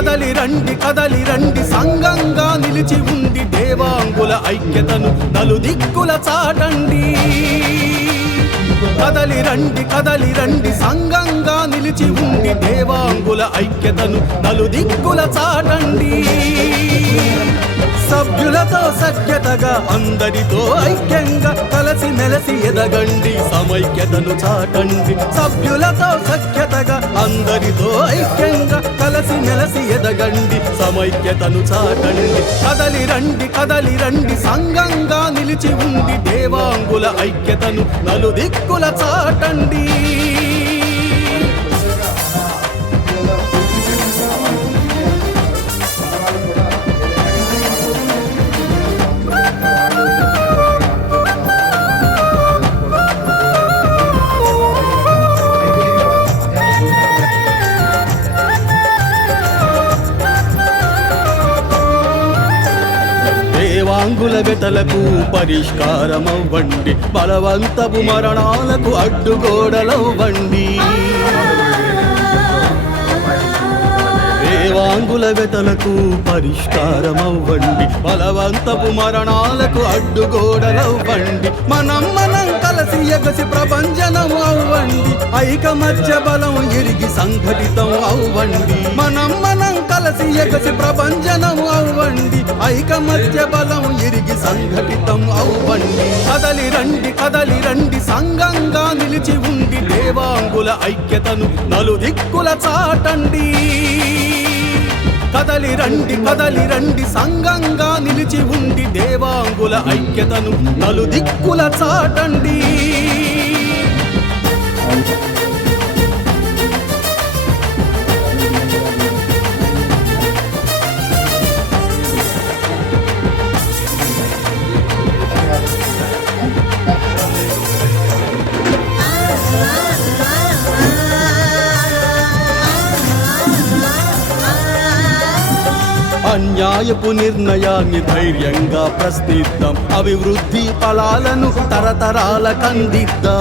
కదలి రండి సంఘంగా నిలిచి ఉండి దేవాంగుల ఐక్యతను నలుదిక్కుల చాటండి. కదలి రండి సంఘంగా నిలిచి ఉండి దేవాంగుల ఐక్యతను నలుదిక్కుల చాటండి. సభ్యులతో సఖ్యతగా అందరితో ఐక్యంగా కలిసి మెలిసి ఎదగండి, సమైక్యతను చాటండి. సభ్యులతో సఖ్యతగా అందరితో ఐక్యంగా కలిసి మెలిసి ఎదగండి, సమైక్యతను చాటండి. కదలి రండి సంఘంగా నిలిచి ఉండి దేవాంగుల ఐక్యతను నలుదిక్కుల చాటండి. దేవాంగుల వెతలకు పరిష్కారమవ్వండి, బలవంతపు మరణాలకు అడ్డుగోడలవ్వండి. దేవాంగుల వెతలకు పరిష్కారమవ్వండి, బలవంతపు మరణాలకు అడ్డుగోడలవ్వండి. మనం కలిసి ఎగసి ప్రభంజనం అవ్వండి, ఐకమత్య బలం ఎరిగి సంఘటితం అవ్వండి. మనం కలిసి ఎగసి ప్రభంజనం అవ్వండి, ఐకమత్య బలం ఎరిగి సంఘటితం అవ్వండి. కదలి రండి సంఘంగా నిలిచి ఉండి దేవాంగుల ఐక్యతను నలుదిక్కుల చాటండి. కదలి రండి సంఘంగా నిలిచి ఉండి దేవాంగుల ఐక్యతను నలుదిక్కుల చాటండి. అన్యాయపు నిర్ణయాన్ని ధైర్యంగా ప్రశ్నిద్దాం, అభివృద్ధి ఫలాలను తరతరాలకందిద్దాం.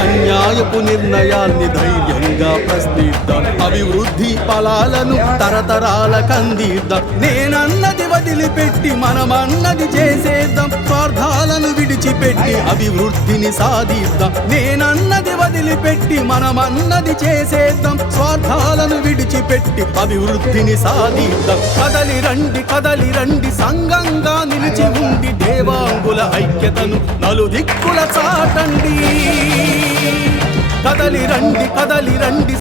అన్యాయపు నిర్ణయాన్ని ధైర్యంగా ప్రశ్నిద్దాం, అభివృద్ధి ఫలాలను తరతరాలకందిద్దాం. నేనన్నది వదిలిపెట్టి మనమన్నది చేసేద్దాం, స్వార్థాలను విడిచిపెట్టి అభివృద్ధిని సాధిద్దాం. నేనన్నది వదిలిపెట్టి మనమన్నది చేసేద్దాం, స్వార్థాలను విడిచిపెట్టి అభివృద్ధిని సాధిద్దాం. కదలి రండి సంఘంగా నిలిచి ఉండి దేవాంగుల ఐక్యతను నలుదిక్కుల చాటండి. కదలి రండి